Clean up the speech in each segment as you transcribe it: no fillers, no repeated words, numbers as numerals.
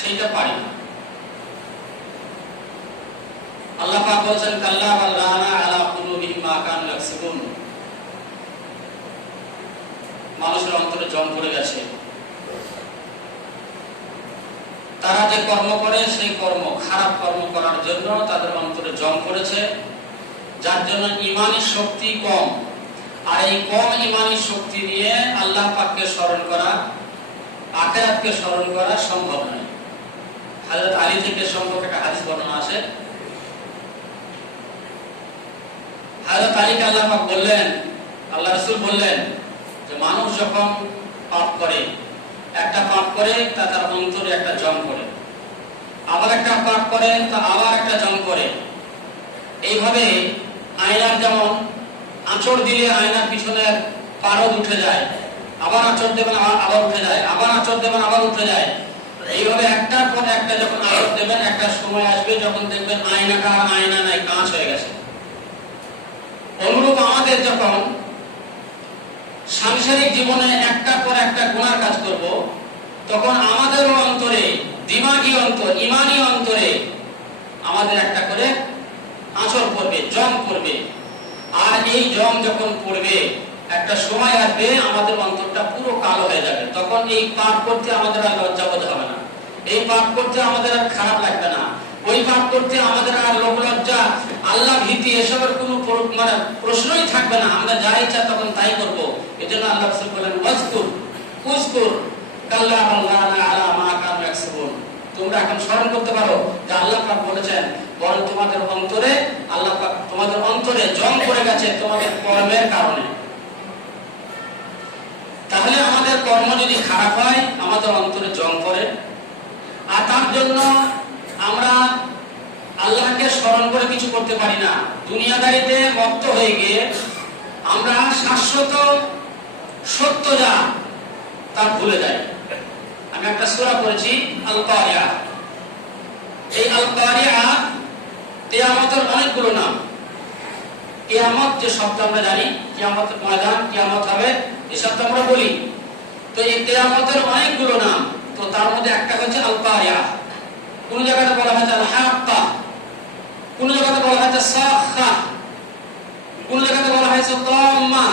সেইটা পারি না। আল্লাহ পাক বলেছেন কাল্লা বাল রানা আলা কুলুবিহিম মা কানু ইয়াকসিবুন, মানুষের অন্তরে জং পড়ে গেছে, তারা যে কর্ম করে সেই কর্ম খারাপ কর্ম করার জন্য তাদের অন্তরে জং পড়েছে, যার জন্য ঈমানী শক্তি কম। আর এই কম ঈমানী শক্তি দিয়ে আল্লাহ পাককে স্মরণ করা, আখিরাতকে স্মরণ করা সম্ভব নয়। হযরত আলী থেকে সম্পর্কে একটা হাদিস বর্ণনা আছে। হযরত আলীকে আল্লাহ পাক বললেন, আল্লাহ রাসূল বললেন যে মানুষ যখন পাপ করে, একটা পাপ করে তা তার অন্তরে একটা জং পড়ে, আবার একটা পাপ করে তা আবার একটা জং পড়ে। এইভাবে আয়নার যেমন আঁচড় দিলে আয়নার পিছনের পারদ উঠে যায়, আবার আঁচড় দেবেন আবার উঠে যায়, আবার আঁচড় দেবেন আবার উঠে যায়, এইভাবে একটার পর একটা যখন আঁচড় দেবেন একটা সময় আসবে যখন দেখবেন আয়নাটা আয়না নাই, কাঁচ হয়ে গেছে। অনুরূপ আমাদের যখন সাংসারিক জীবনে একটার পর একটা গুনাহ কাজ করব, তখন আমাদেরও অন্তরে, দিমাগী অন্তর, ঈমানী অন্তরে আমাদের একটা করে আঁচড় পড়বে, জং পড়বে। আর এই জং যখন পড়বে একটা সময় আসবে আমাদের অন্তরটা পুরো কালো হয়ে যাবে। তখন এই পাপ করতে আমাদের আর লজ্জাবোধ হবে না, এই পাপ করতে আমাদের আর খারাপ লাগবে না, ওই পাপ করতে আমাদের আর লোক লজ্জা, আল্লাহ ভীতি এসবের কোনো মানে প্রশ্নই থাকবে না। আমরা যা ইচ্ছা তখন তাই করব। এজন্য আল্লাহ রাসূল বলেন ওয়াজকুর উযকুর কাল্লা বাল রানা আলা মা কানু ইয়াকসিবুন, তোমরা এখন স্মরণ করতে পারো যে আল্লাহ পাক বলেছেন বরং তোমাদের অন্তরে, আল্লাহ পাক তোমাদের অন্তরে জং পড়ে গেছে তোমাদের কর্মের কারণে। তাহলে আমাদের কর্ম যদি খারাপ হয় আমাদের অন্তরে জং পড়ে, আর তার জন্য আমরা আল্লাহকে স্মরণ করে কিছু করতে পারি না। দুনিয়াদারিতে মত্ত হয়ে গিয়ে আমরা শাশ্বত সত্য যা তা ভুলে যাই। আমি একটা সূরা পড়েছি আল কারিয়া। এই আল কারিয়া কিয়ামতের অনেকগুলো নাম। কিয়ামত যে শব্দ আমরা জানি, কিয়ামতের ময়দান, কিয়ামত হবে, এসব তো আমরা বলি। তো এই কিয়ামতের অনেকগুলো নাম, তো তার মধ্যে একটা হচ্ছে আল কারিয়া। কোন জায়গাতে বলা হয়েছে আল হাক্কা, কোন জায়গাতে বলা হয়েছে সাখা, কোন জায়গাতে বলা হয়েছে তাম্মা,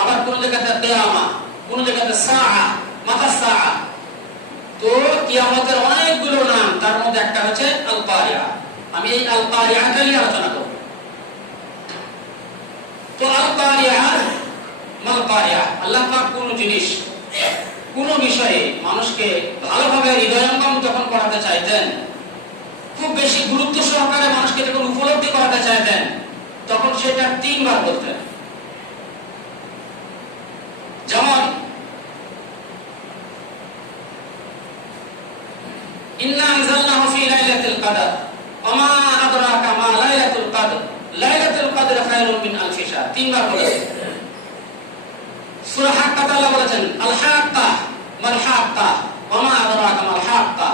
আবার কোন জায়গাতে কিয়ামা, কোন জায়গাতে সাআ, মাতা সাআ। তো কিয়ামতের অনেকগুলো নাম, তার মধ্যে একটা হচ্ছে আল কারিয়া। আমি এই আল কারিয়াটা নিয়ে আলোচনা করব। তো আল কারিয়া মাল কারিয়া, আল্লাহ পাক কোন জিনিস, কোন বিষয়ে মানুষকে ভালোভাবে হৃদয়ঙ্গম যখন করাতে চাইতেন, খুব বেশি গুরুত্ব সহকারে মানুষকে যখন উপলব্ধি করাতে চাইতেন, তখন সেটা তিনবার বলতেন। যেমন ইন্না আনজালনাহু ফি লাইলাতিল কদর ওয়া মা আদরাকা মা লাইলাতুল কদর লাইলাতুল কদর খায়রুম মিন আলফি শাহর, তিনবার বলেছেন। সূরা হাক্কা আল্লাহ বলেছেন আল হাক্কা মাল হাক্কা ওয়া মা আদরাকা মাল হাক্কা।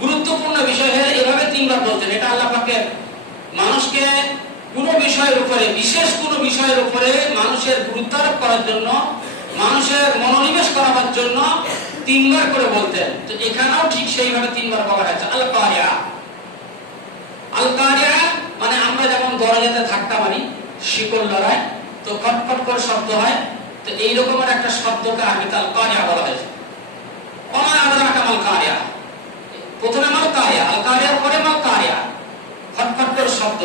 গুরুত্বপূর্ণ বিষয় হয়ে এভাবে তিনবার বলতেন। এটা আল্লাহ পাকের মানুষকে কোন বিষয়ের উপরে, বিশেষ কোন বিষয়ের উপরে মানুষের গুরুত্বারোপ করার জন্য, মানুষের মনোনিবেশ করাবার জন্য তিনবার করে বলতেন। তো এখানেও ঠিক সেইভাবে তিনবার বলা হয়েছে আল কারিয়া। আল কারিয়া মানে আমরা যেমন দরজাতে ধাক্কা মারি, শিকল লড়াই, তো খটখট করে শব্দ হয়, তো এই রকমের একটা শব্দকে আরবিতে আল কারিয়া বলা হয়েছে। ওয়া মা আদরাকা মাল কারিয়া, প্রথমে মাল কারিয়া, আল কারিয়ার পরে মাল কারিয়া, খটখট করে শব্দ।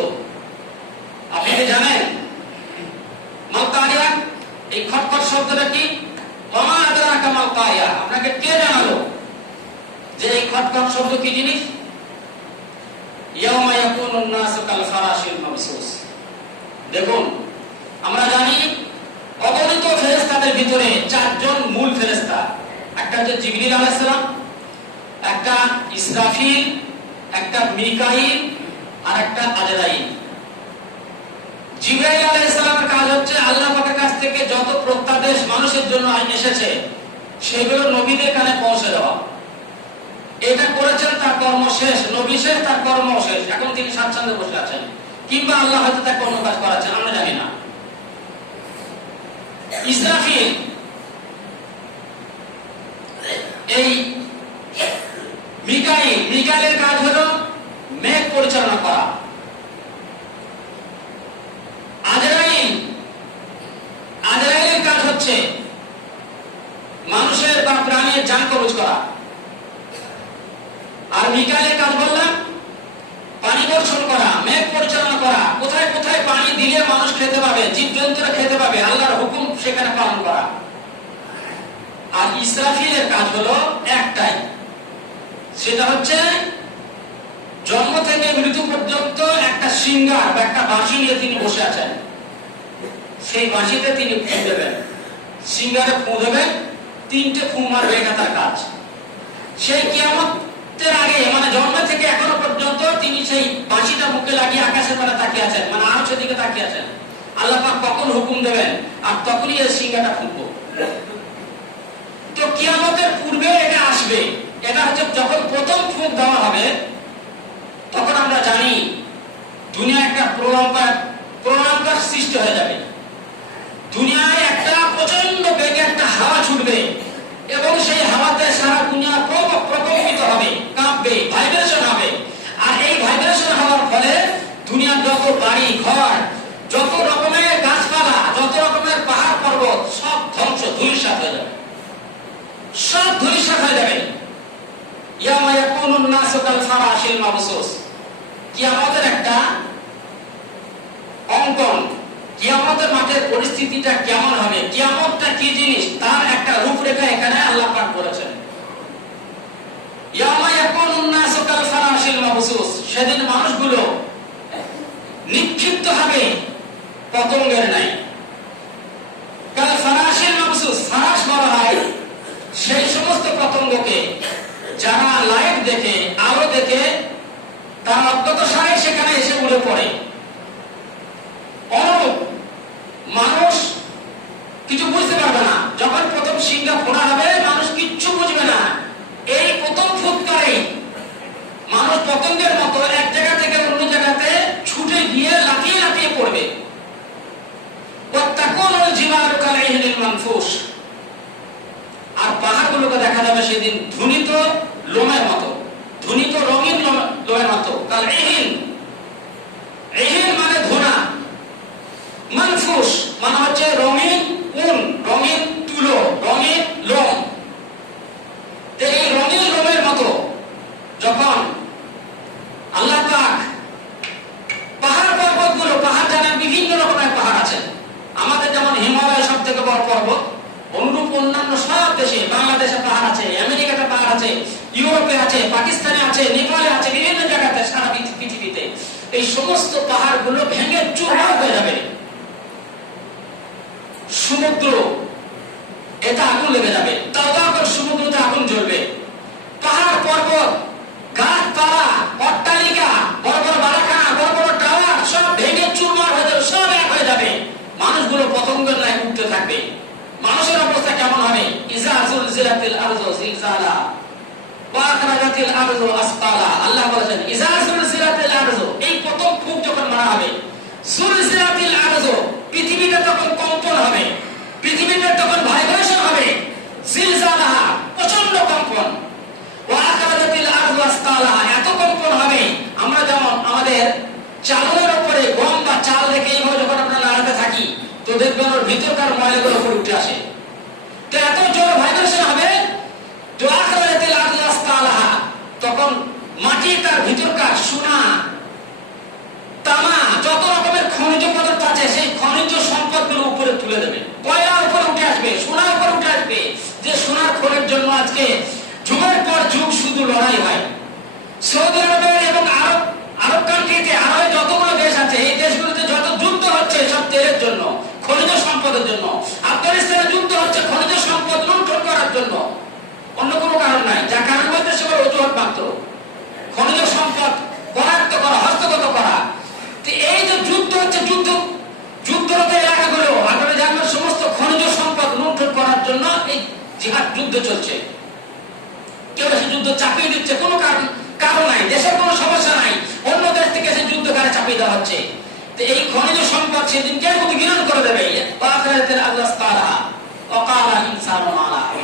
আপনি কি জানেন মাল কারিয়া এই খটখট শব্দটা কি? ওয়া মা আদরাকা মাল কারিয়া, আপনাকে কে জানালো যে এই খটখট শব্দ কি জিনিস? ইয়াউমা ইয়াকুনুন নাসু কাল ফারাশিল মাবসুস। দেখুন, আমরা জানি অগণিত ফেরেশতাদের ভিতরে চারজন মূল ফেরেশতা, একটা হচ্ছে জিবরিল আলাইহিস সালাম, একটা ইসরাফিল, একটা মিকাইল, আর একটা আজরাইল। জিবরাইল আলাইহিস সালামের কাজ হচ্ছে আল্লাহ পাকের কাছ থেকে যত প্রত্যাদেশ মানুষের জন্য এসেছে সেগুলো নবীদের কানে পৌঁছে দেওয়া। এটা করেছেন, তার কর্ম শেষ, নবী শেষ, তার কর্ম শেষ। এখন তিনি স্বাচ্ছন্দ্যে বসে আছেন, কিংবা আল্লাহ হয়তো তার কোনো কাজ করাচ্ছেন, আমরা জানি না। ইসরাফিল এই মিকাইলের কাজ হলো মেঘ পরিচালনা করা। আজরাইলের কাজ হচ্ছে মানুষের বা প্রাণীর জান কবজ করা। আর মিকাইলের কাজ বললাম পানি বর্ষণ করা, মেঘ পরিচালনা করা, কোথায় কোথায় পানি দিলে মানুষ খেতে পাবে, জীবজন্তুরা খেতে পাবে, আল্লাহর হুকুম সেখানে পালন করা। আর ইসরাফিলের কাজ হলো একটাই, সেটা হচ্ছে জন্ম থেকে মৃত্যু পর্যন্ত একটা সিংহার বা একটা বাঁশি নিয়ে তিনি বসে আছেন। সেই বাঁশিতে তিনি ফু দেবেন, সিংহারে ফু দেবেন, 3টে ফু মারবে, এটা তার কাজ। সেই কিয়ামতের আগে মানে জন্ম থেকে এখনো পর্যন্ত তিনি সেই বাঁশিটা মুখে লাগিয়ে আকাশের পানে তাকিয়ে আছেন, মানে আরশের দিকে তাকিয়ে আছেন। আল্লাহ পাক কখন হুকুম দেবেন আর তখনই এই সিংহাটা ফুঁকবো। তো কিয়ামতের পূর্বে এটা আসবে। এটা হচ্ছে যখন প্রথম ফুঁক দেওয়া হবে তখন আমরা জানি দুনিয়া একটা প্রলয়ঙ্কার সৃষ্টি হয়ে যাবে। দুনিয়ায় একটা প্রচন্ড বেগে একটা হাওয়া ছুটবে এবং সেই হাওয়াতে সারা দুনিয়া প্রকম্পিত হবে, কাঁপবে, ভাইব্রেশন হবে। আর এই ভাইব্রেশন হওয়ার ফলে দুনিয়ার যত বাড়ি ঘর, যত রকমের গাছপালা, যত রকমের পাহাড় পর্বত সব ধ্বংস, ধূলিসাৎ হয়ে যাবে, সব ধূলিসাৎ হয়ে যাবে। ইয়ামা ইয়াকুনুন নাসু কাল ফারাশিল মাবসুস, কিয়ামতের একটা অঙ্কন, কিয়ামতের মাঠের পরিস্থিতিটা কেমন হবে, কিয়ামতটা কি জিনিস তার একটা রূপরেখা এখানে আল্লাহ পাক বলেছেন। ইয়ামা ইয়াকুনুন নাসু কাল ফারাশিল মাবসুস, সেদিন মানুষগুলো নিক্ষিপ্ত হবে পতঙ্গের ন্যায়। কাল ফারাশিল মাবসুস, ফারাশ বলা হয় সেই সমস্ত পতঙ্গকে যারা লাইট দেখে, আলো দেখে, তার অজ্ঞাতসারে সেখানে এসে উড়ে পড়ে। অনুরূপ মানুষ কিছু বুঝতে পারবে না। যখন প্রথম সিংহা ফোড়া হবে মানুষ কিচ্ছু বুঝবে না। এই প্রথম ফুৎকারে মানুষ পতঙ্গের মতো এক জায়গা থেকে অন্য জায়গাতে ছুটে গিয়ে লাফিয়ে লাফিয়ে পড়বে। ওয়াত্তাকুনুল জিবালু কালইহিনিল মানফুস, আর পাহাড়গুলোকে দেখা যাবে সেদিন ধুনিত লোমের মতো, ধুনিত রঙিন লোমের মতো। কালইহিন, ইহিন মানে ধোনা, মানফুস মানে হচ্ছে রঙিন উন, রঙিন তুলো, রঙিন লোম। এই রঙিন লোমের মতো যখন আল্লাহ পাক পাহাড় পর্বতগুলো, পাহাড় জানেন বিভিন্ন রকমের পাহাড় আছে, আমাদের যেমন হিমালয় সব থেকে বড় পর্বত, অনুরূপ অন্যান্য সব দেশে, বাংলাদেশে পাহাড় আছে, আমেরিকাতে পাহাড় আছে, ইউরোপে আছে, পাকিস্তানে আছে, নেপালে আছে, বিভিন্ন জায়গাতে সারা পৃথিবীতে এই সমস্ত পাহাড়গুলো ভেঙে চূর্ণ হয়ে যাবে। সমুদ্র এটা আগুন লেগে যাবে, তারপর সমুদ্রতে আগুন জ্বলবে। পাহাড় পর্বত, গাছপালা, অট্টালিকা, বড় বড় বারাখানা, বড় বড় টাওয়ার সব ভেঙে চুরমার হয়ে যাবে, সব এক হয়ে যাবে। মানুষগুলো পতঙ্গের ন্যায় উঠতে থাকবে। মানুষের অবস্থা কেমন হবে? ইজা জুলজিলাতিল আরযু জিলজালা ওয়া আখরাজাতিল আরযু আসকালা। আল্লাহ বলেছেন ইজা জুলজিলাতিল আরযু, এই প্রথম ফুঁক যখন মারা হবে, জুলজিলাতিল আরযু, পৃথিবীটা তখন কম্পন হবে, পৃথিবীতে তখন ভাইব্রেশন হবে, জিলজালাহা, প্রচন্ড কম্পন, ওয়া আখরাজাতিল আরযু আসকালা, এত কম্পন হবে আমরা যেমন আমাদের চালের উপরে গম বা চাল রেখে এইভাবে যখন আমরা নাড়াতে থাকি তো দেখবেন ওর ভিতরকার ময়লাগুলো উপরে উঠে আসে। তো এত জোর ভাইব্রেশন হবে, তো আখরাজাতিল আরযু আসকালাহা, তখন মাটি তার ভিতরকার সোনা, তামা, যত রকমের খনিজ পদার্থ আছে সেই খনিজ সম্পদগুলো উপরে তুলে দেবে। কয়লা উপরে উঠে আসবে, সোনা উপরে উঠে আসবে। যে সোনার খোলের জন্য আজকে যুগের পর যুগ শুধু লড়াই হয়। সৌদি আরবের এবং আরব কান্ট্রিতে, আরবে যতগুলো দেশ আছে এই দেশগুলোতে যত যুদ্ধ হচ্ছে সব তেলের জন্য, খনিজ সম্পদের জন্য। আফগানিস্তানে যুদ্ধ হচ্ছে খনিজ সম্পদ লুণ্ঠন করার জন্য, অন্য কোনো কারণ নাই। যা কারণ বলতে সেগুলো অজুহাত মাত্র, খনিজ সম্পদ বরাদ্দ করা, হস্তগত করা। এই যে যুদ্ধ হচ্ছে, যুদ্ধরত এলাকাগুলো আপনারা জানবেন সমস্ত খনিজ সম্পদ লুণ্ঠন করার জন্য এই জিহাদ যুদ্ধ চলছে। কেউ সে যুদ্ধ চাপিয়ে দিচ্ছে, কোনো কারণ নাই, দেশের কোনো সমস্যা নাই, অন্য দেশ থেকে সে যুদ্ধকারে চাপিয়ে দেওয়া হচ্ছে। তো এই খনিজ সম্পদ সেদিন কে বিলীন করে দেবে।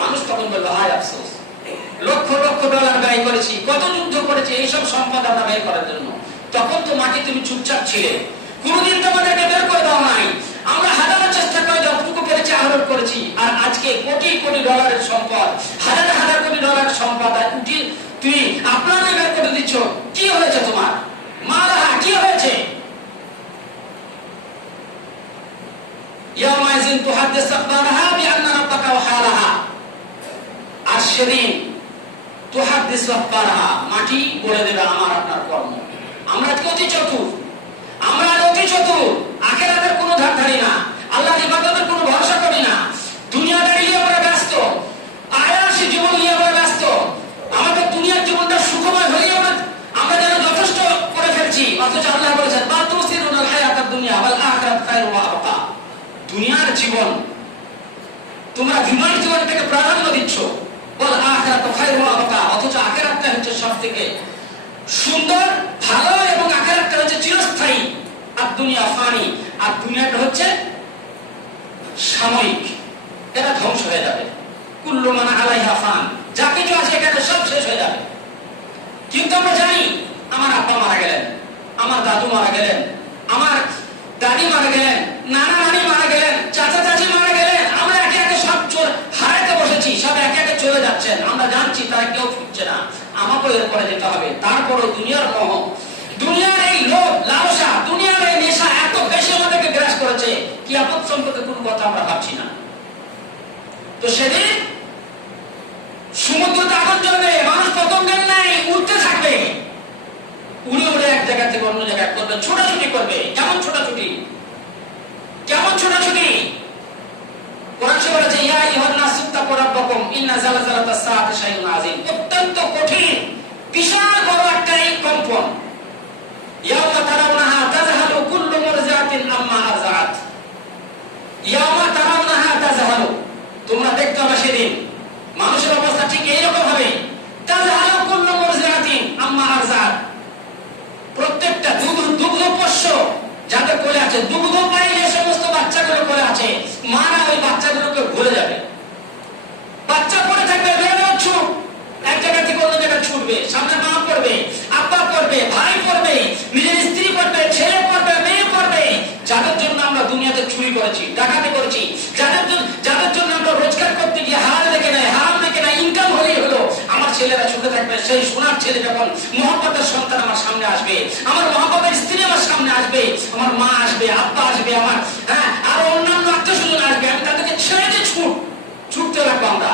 মানুষ তখন বলবে হায় আফসোস, লক্ষ লক্ষ ডলার ব্যয় লড়াই করেছি, কত যুদ্ধ করেছি এইসব সম্পদ আমরা ব্যয় করার জন্য। তখন তো মাকে তুমি চুপচাপ ছিলে, কোনদিন তোমাদেরকে বের করে দাও নাই। আমরা হাজারো চেষ্টা করে যতটুকু পেরেছি আহরণ করেছি। আর আজকে কোটি কোটি ডলারের সম্পদ, হাজার হাজার কোটি ডলারের সম্পদ আর উঠি তুমি আপনারা বের করে দিচ্ছ। কি হয়েছে তোমার মালাহা, কি হয়েছে? ইয়াউমাইজিন তুহাদ্দিসু আখবারাহা বিআন্না রাব্বাকা ওয়া হালাহা। আর সেদিন তুহাদ্দিসু আখবারাহা, মাটি বলে দেবে আমার আপনার কর্ম। আমরা অতি চতুর, আমরা অতি চতুর, আখিরাতের কোনো ধার ধারি না, আল্লাহর ইবাদতের কোনো ভরসা করি না, দুনিয়াদারি নিয়ে আমরা ব্যস্ত, আয়াসী জীবন নিয়ে আমরা ব্যস্ত। আমাদের দুনিয়ার জীবনটা সুখময় হলেই আমরা যেন যথেষ্ট করে ফেলছি। অথচ আল্লাহ বলেছেন বাল তুসিরুনাল হায়াতাদ দুনিয়া ওয়াল আখিরাতু খায়রুন ওয়া আবকা। দুনিয়ার জীবন তোমরা দুনিয়ার জীবনটাকে প্রাধান্য দিচ্ছ, ওয়াল আখিরাতু খায়রুন ওয়া আবকা। অথচ আখিরাতটা হচ্ছে সবথেকে সুন্দর, ভালো, এবং আখিরাতটা হচ্ছে চিরস্থায়ী। আর দুনিয়া ফানি, আর দুনিয়াটা হচ্ছে সাময়িক, এটা ধ্বংস হয়ে যাবে। কুল্লু মান আলাইহা ফান, যা কিছু আছে এখানে সব শেষ হয়ে যাবে। কিন্তু আমরা জানি আমার আব্বা মারা গেলেন, আমার দাদু মারা গেলেন, আমার দাদি মারা গেলেন, নানা নানি মারা গেলেন, চাচা চাচি মারা গেলেন। আমরা একে একে সব হারাইতে বসেছি, সব একে একে চলে যাচ্ছেন। আমরা জানছি তারা কেউ ফিরছে না, আমাকেও এরপরে যেতে হবে। তারপরে দুনিয়ার মোহ, দুনিয়ার এই লোভ লালসা, দুনিয়ার এই নেশা এত বেশি আমাদেরকে গ্রাস করেছে, কিয়ামত সম্পর্কে কোনো কথা আমরা ভাবছি না। তো সেদিন সমুদ্র আগুন জ্বলবে, মানুষ পতঙ্গের নাই উঠতে থাকবে, উড়ে উড়ে এক জায়গা থেকে অন্য জায়গায় করবে, ছোটাছুটি করবে। কেমন ছোটাছুটি, কেমন ছোটাছুটি? কোরআন শরীফে বলেছে ইয়া আইয়ুহান নাসু তাকু রাব্বাকুম ইন্না জালজালাতাস সাআতি শাইউন আযীম। অত্যন্ত কঠিন, বিশাল বড় একটা এই কম্পন। ইয়াওমা তারাউনাহা তাযহালু কুল্লু মুরজিআতিন আম্মা আরযাআত। ইয়াওমা তারাউনাহা তাযহালু, তোমরা দেখতে পাবে সেদিন মানুষের অবস্থা ঠিক এইরকম হবে। তাযহালু কুল্লু মুরজিআতিন আম্মা আরযাআত, প্রত্যেকটা দুগ্ধপোষ্য যাদের কোলে আছে, দুগ্ধপায়ী যে সমস্ত বাচ্চাগুলো কোলে আছে, মারা ওই বাচ্চাগুলোকে ভুলে যাবে। বাচ্চা পড়ে থাকবে, বেরোবে ছুট, এক জায়গা থেকে অন্য জায়গায় ছুটবে, সামনে মা পড়বে, আব্বা পড়বে, ভাই পড়বে, নিজের স্ত্রী পড়বে, ছেলে পড়বে, মেয়ে পড়বে। যাদের জন্য আমরা দুনিয়াতে চুরি করেছি, ডাকাতি করেছি, যাদের জন্য আমরা রোজগার করতে গিয়ে হারাম দেখে নাই, ইনকাম হলেই হলো, আমার ছেলেরা সুখে থাকবে। সেই সোনার ছেলে যখন মহব্বতের সন্তান আমার সামনে আসবে, আমার মহব্বতের স্ত্রী আমার সামনে আসবে, আমার মা আসবে, আব্বা আসবে, আমার আরো অন্যান্য আত্মীয় স্বজন আসবে, আমি তাদেরকে ছেড়ে দিয়ে ছুটতে লাগবো আমরা।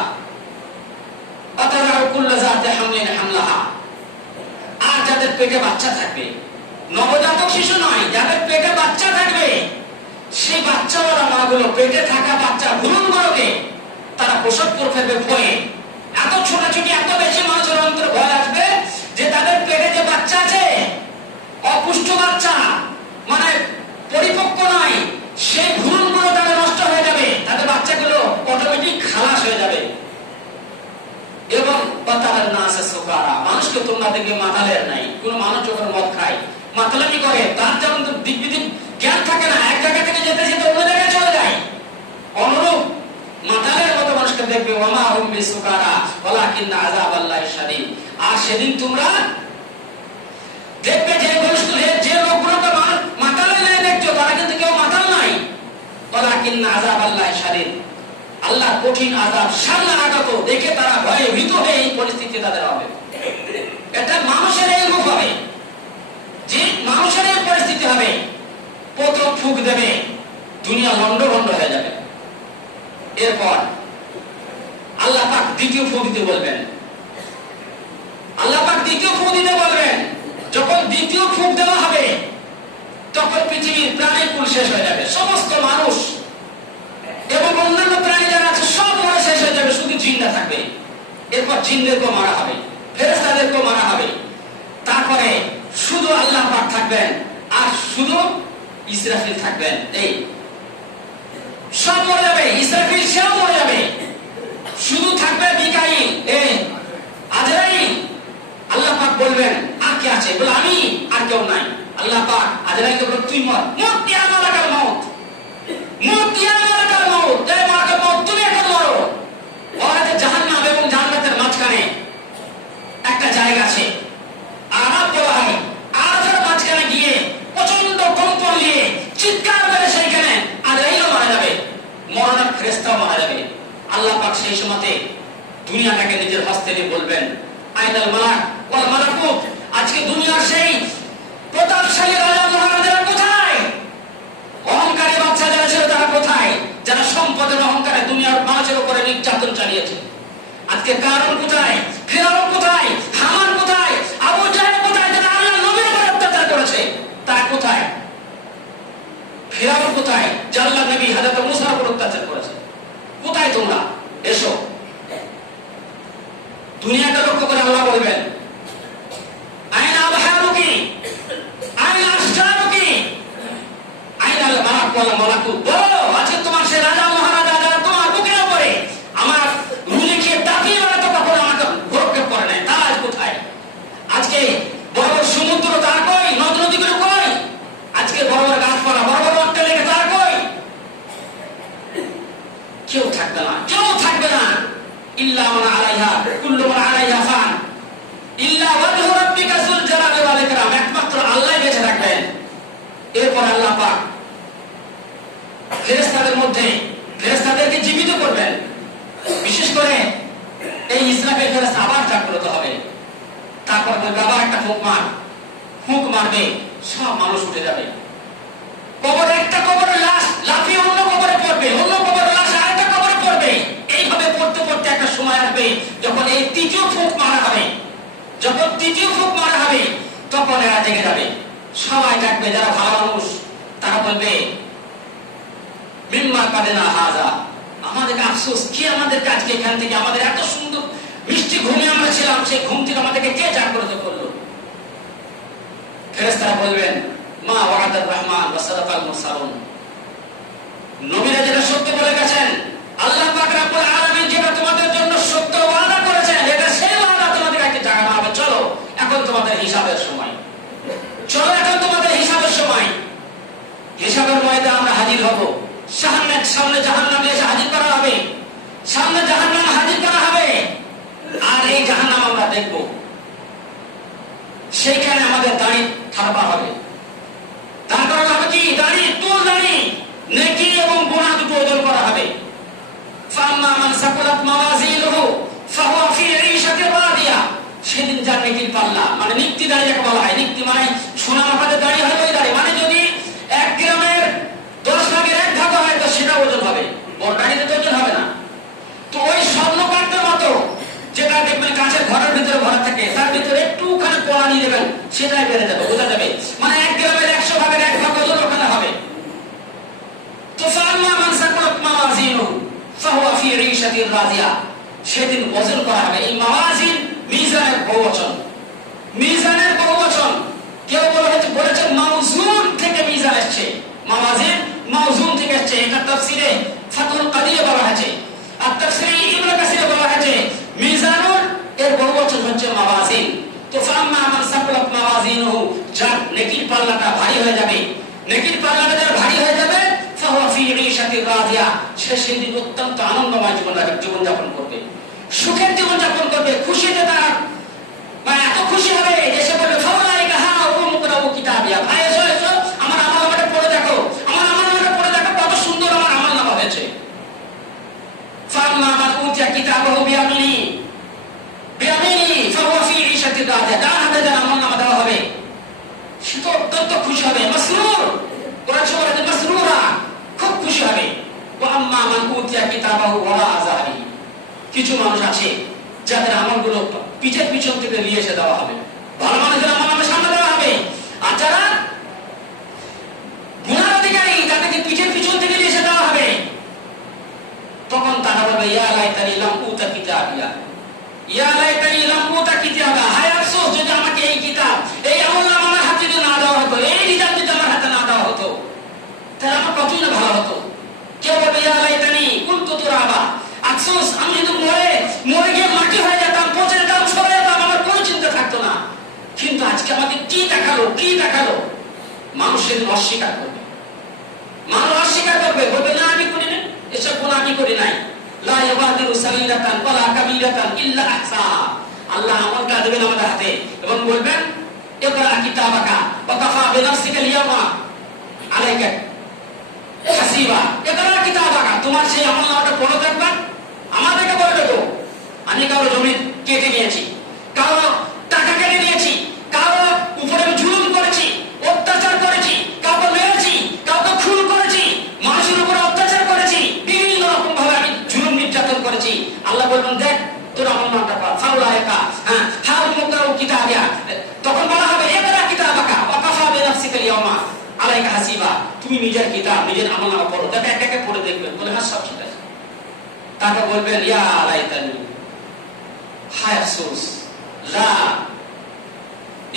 আর যাদের পেটে বাচ্চা থাকবে, নবজাতক শিশু নয়, যাদের পেটে বাচ্চা থাকবে, সেই বাচ্চাওয়ালা মাগুলো পেটে থাকা বাচ্চা ভ্রূণগুলোকে তারা প্রসব করে ফেলবে ভয়ে। এত ছোটাছুটি, এত বেশি মানুষের অন্তরে ভয় আসবে যে তাদের পেটে যে বাচ্চা আছে, অপুষ্ট বাচ্চা, মানে পরিপক্ক নয়, সেই ভ্রূণগুলো তাদের নষ্ট হয়ে যাবে, তাদের বাচ্চাগুলো অটোমেটিক খালাস হয়ে যাবে। এবং মানুষকে তোমরা দেখবে মাতালের নাই। কোন মানুষ যখন মদ খায়, মাতালামি করে, তার যেমন দিক জ্ঞান থাকে না, এক জায়গা থেকে যেতে যেতে অন্য জায়গায় চলে যায়, অনুরূপ মাতালের মতো মানুষকে দেখবে। ওয়ামা হুম বিসুকারা ওয়ালাকিন্না আযাবাল্লাহি শাদীদ। আর সেদিন তোমরা দেখবে যে লোকগুলোকে মাতালের ন্যায় দেখছো, তারা কিন্তু কেউ মাতাল নাই। ওয়ালাকিন্না আযাবাল্লাহি শাদীদ, আল্লাহর কঠিন আযাব সামনে আগত দেখে তারা ভয়ে ভীত হয়ে এই পরিস্থিতি তাদের হবে। এটা মানুষের এই রূপ হবে, যে মানুষের এই পরিস্থিতি হবে। প্রথম ফুঁক দেবে, দুনিয়া লন্ডভন্ড হয়ে যাবে। এরপর আল্লাহ পাক দ্বিতীয় ফুঁক দিতে বলবেন। আল্লাহ পাক দ্বিতীয় ফুঁক দিতে বলবেন। যখন দ্বিতীয় ফুঁক দেওয়া হবে, তখন পৃথিবীর প্রাণীকুল শেষ হয়ে যাবে। সমস্ত মানুষ এবং অন্যান্য প্রাণী যারা আছে সব মরে শেষ হয়ে যাবে, শুধু জিন্দা থাকবে। এরপর জিনদেরকেও মারা হবে, ফেরেশতাদেরকেও মারা হবে। তারপরে শুধু আল্লাহ পাক থাকবেন, আর শুধু ইসরাফিল থাকবেন। এই সব মরে যাবে, ইসরাফিল সেও মরে যাবে, শুধু থাকবে মিকাইল, আজরাইল। আল্লাহ পাক বলবেন আর কে আছে? বলে আমি, আর কেউ নাই। আল্লাহ পাক আজরাইলকে বলে তুই মর, মত দিয়া মালাকাল মউত, মত দিয়া মালাকাল মউত, এই মালাকাল মউত তুমি এখন মরো। ওরা যে জাহান্নাম এবং জান্নাতের মাঝখানে একটা আইনাল মালাক ওয়াল মালাকুত। আজকে দুনিয়ার সেই প্রতাপশালী রাজা মহারাজারা কোথায়? অহংকারী বাচ্চা যারা ছিল তারা কোথায়? যারা সম্পদের অহংকারে দুনিয়ার মানুষের উপরে নির্যাতন চালিয়েছে। আজকে কারণ কোথায়? ফিরআউন কোথায়? হামান কোথায়? আবু জাহেল কোথায়? যারা আল্লাহর নবীর উপর অত্যাচার করেছে তারা কোথায়? ফিরআউন কোথায়? যারা আল্লাহর নবী হযরত মুসার উপর অত্যাচার করেছে। কোথায় তোমরা? এসো। দুনিয়াটা লক্ষ্য করে আল্লাহ বলবেন, আইনা আবহারুকি আইনা আশজারুকি আইনা আল মালাক ওয়াল মালাকুত। বলো আজকে তোমার সেই রাজা মহারাজা যারা তোমার বুকের উপরে আমার রুলে খেয়ে দাপিয়ে বেড়াতো কখনো আমাকে ভরক্ষেপ করে নাই, তারা আজ কোথায়? আজকে বড় বড় সমুদ্র তার কই? নদ নদীগুলো কই? আজকে বড় বড় গাছপালা বড় বড় অট্টালিকা তার কই? কেউ থাকবে না, কেউ থাকবে না। ইল্লা মান আলাইহা কুল্লু মান আলাইহা ফান ইল্লা ওয়াজহু রাব্বিকা যুল জালালি ওয়াল ইকরাম। একমাত্র আল্লাহই বেঁচে থাকবেন। এরপর আল্লাহ পাক ফেরেশতাদের মধ্যে ফেরেশতাদেরকে জীবিত করবেন। বিশেষ করে এই ইসরাফিল ফেরেশতা আবার জাগ্রত হবে। তারপর বলবে আবার একটা ফুঁক মারবে, সব মানুষ উঠে যাবে। কবরে একটা কবরের লাশ লাফিয়ে অন্য কবরে পড়বে, অন্য কবরের লাশ আরেকটা কবরে পড়বে। এইভাবে পড়তে পড়তে একটা সময় আসবে যখন এই তৃতীয় ফুঁক মারা হবে। যখন তৃতীয় ফুঁক মারা হবে তখন এরা জেগে যাবে। সবাই ডাকবে, যারা ভালো মানুষ তারা বলবে মিম্মা কাদেনা হাজা, আমাদেরকে আফসোস, কি আমাদেরকে আজকে এখান থেকে আমাদের এত সুন্দর মিষ্টি ঘুমে আমরা ছিলাম, সেই ঘুম থেকে আমাদেরকে কে জাগ্রত করলো? ফেরেশতারা বলবেন মা ওয়াদার রহমান ওয়া সাদাকাল মুরসালুন। নবীরা যেটা সত্য বলে গেছেন, আল্লাহ পাক রব্বুল আলামিন যেটা তোমাদের জন্য সত্য ওয়াদা করেছেন, এটা সেই ওয়াদা তোমাদেরকে জাগানো হবে। চলো এখন তোমাদের হিসাবের সময়, চলো এখন তোমাদের হিসাবের সময়। হিসাবের ময়দানে আমরা হাজির হব। সামনে জাহান্নামে এসে হাজির করা হবে, সামনে জাহান্নাম হাজির করা হবে। আর এই জাহান্নাম আমরা দেখব। সেইখানে আমাদের দাড়ি থারবা হবে। তার কারণ হবে কি? দাড়ি, তুল দাড়ি, নেকি এবং গুনাহ দুটো ওজন করা হবে। ফাম্মা মান সাকুলাত মাওয়াজিনুহু ফাহুয়া ফি ঈশাতির রাদিয়া। সেদিন যার নেকির পাল্লা, মানে নিক্তি দাড়ি যাকে বলা হয়, নিক্তি মানে সোনা মাপাতে দাড়ি হয় ওই দাড়ি, মানে যদি 1 গ্রামের 10 ভাগের 1 ভাগ হয় তো সেটা ওজন হবে, বড় দাড়িতে তো ওজন হবে না। তো ওই স্বর্ণকান্তের মতো যেটা দেখবেন কাঁচের ঘরের ভিতরে ভরা থাকে, তার ভিতরে একটুখানি কলা নিয়ে দেবেন, সেটাই বেড়ে যাবে, বোঝা যাবে। মানে 1 গ্রামের 100 ভাগের 1 ভাগ ওজন ওখানে হবে। তো ফাম্মা মান সাকুলাত মাওয়াজিনুহু ফাহুয়া ফি ঈশাতির রাদিয়া। সেদিন ওজন করা হবে। এই মাওয়াজিন মিজানের বহুবচন, মিজানের বহুবচন। কেউ বলেছেন মাউজুন থেকে মিজান আসছে, মাওয়াজিন মাউজুন থেকে আসছে। এটা তাফসীরে ফাতহুল কাদিরে বলা হয়েছে, আর তাফসীরে ইবনে কাসিরে বলা হয়েছে মিজানুন এর বহুবচন হচ্ছে মাওয়াজিন। তো ফাম্মা মান সাকুলাত মাওয়াজিনুহু, যার নেকির পাল্লাটা ভারী হয়ে যাবে, নেকির পাল্লাটা যার ভারী হয়ে যাবে, ফাহুয়া ফি ঈশাতির রাদিয়া, সে সেদিন অত্যন্ত আনন্দময় জীবনযাপন করবে, সুখের জীবনযাপন করবে, খুশিতে তার মানে এত খুশি হবে যে সে বলবে ফাওলাইকা হা উমুকরাউ কিতাবিয়া। ভাই এসো এসো, আমার আমলনামাটা পড়ে দেখো, আমার আমলনামাটা পড়ে দেখো কত সুন্দর আমার আমলনামা হয়েছে। ফাম্মা মান উতিয়া কিতাবাহু বিয়ামিনি ফাহুয়া ফি ঈশাতির রাদিয়া, যার হাতে যার আমলনামা দেওয়া হবে সে তো অত্যন্ত খুশি হবে। মাসরুর, কোরআন শরীফে বলে মাসরুরা, খুব খুশি হবে। ওয়া আম্মা মান উতিয়া কিতাবাহু ওয়ারা আযারি, কিছু মানুষ আছে যাদের আমলগুলো পিঠের পিছন থেকে নিয়ে এসে দেওয়া হবে, ভালো মানুষের আমল সামনে দেওয়া হবে। আর যারা গুনার অধিকারী তাদেরকে পিঠের পিছন থেকে নিয়ে এসে দেওয়া হবে। তখন তারা বলবে ইয়া লাইতানি লাম উতা কিতাবিয়া, ইয়া লাইতানি লাম উতা কিতাবা, হায় আফসোস যদি আমাকে এই কিতাব, এই আমলনামা আমার হাতে যদি না দেওয়া হতো, এই রিজাল্ট যদি আমার হাতে না দেওয়া হতো, তাহলে আমার কতই না ভালো হতো। কেউ বলবে ইয়া লাইতানি কুনতু তুরাবা, আফসোস আমি যদি মরে গিয়ে মাটি হয়ে যেতাম, পচে যেতাম, সরে যেতাম, আমার কোনো চিন্তা থাকতো না। কিন্তু আজকে আমাকে কি দেখালো? মানুষ সেদিন অস্বীকার করবে, মানুষ অস্বীকার করবে, বলবে না আমি করি নাই, এসব গুনাহ আমি করি নাই। লা ইয়াবাদিরু সাগীরাতান ওয়ালা কাবীরাতান ইল্লা আহসাহা। আল্লাহ আমলটা দেবেন আমাদের হাতে এবং বলবেন ইকরা কিতাবাকা ওয়া কাফা বিনাফসিকা আল-ইয়াওমা আলাইকা হাসিবা। ইকরা কিতাবাকা, তোমার সেই আমলনামাটা পড়ে দেখবেন। আমাদেরকে বলবে তো আমি কারো জমি কেটে নিয়েছি, কারো তারপর বলবেন ইয়া লাইতানি, হায় আফসোস, লা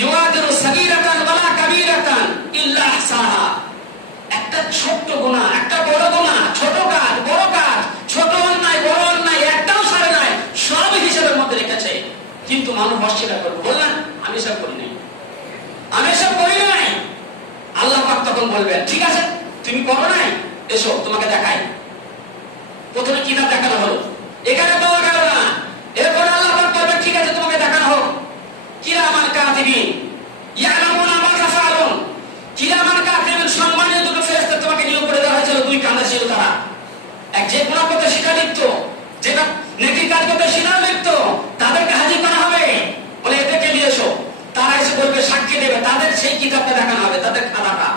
ইউআদিরু সাগীরাতান ওয়ালা কাবীরাতান ইল্লা আহসাহা। একটা ছোট গুনাহ, একটা বড় গুনাহ, ছোট কাজ বড় কাজ, ছোট অন্যায় বড় অন্যায় একটাও ছাড়ে নাই, সব হিসাবের মধ্যে রেখেছে। কিন্তু মানুষ অস্বীকার করবে, বললেন আমি সব করি নাই, আমি সব করি নাই। আল্লাহ পাক তখন বলবেন ঠিক আছে তুমি করো নাই, এসো তোমাকে দেখাই। প্রথমে কিতাব দেখানো হলো, এখানে পাওয়া গেল না। এরপর আল্লাহ পাক বলবেন ঠিক আছে তোমাকে দেখানো হোক। কিরামান কাতিবিন ইয়ালামুনা মা তাফআলুন। কিরামান কাতিবিন সম্মানীয় দুটো ফেরেশতা তোমাকে নিয়োগ করে দেওয়া হয়েছিল, দুই কাঁধে ছিল তারা। এক যে গুনাহ করতে সেটা লিখতো, যেটা নেকি কাজ করতে সেটা লিখতো। তাদেরকে হাজির করা হবে, বলে এদেরকে নিয়ে এসো। তারা এসে বলবে, সাক্ষী দেবে, তাদের সেই কিতাবটা দেখানো হবে, তাদের খাতাটা।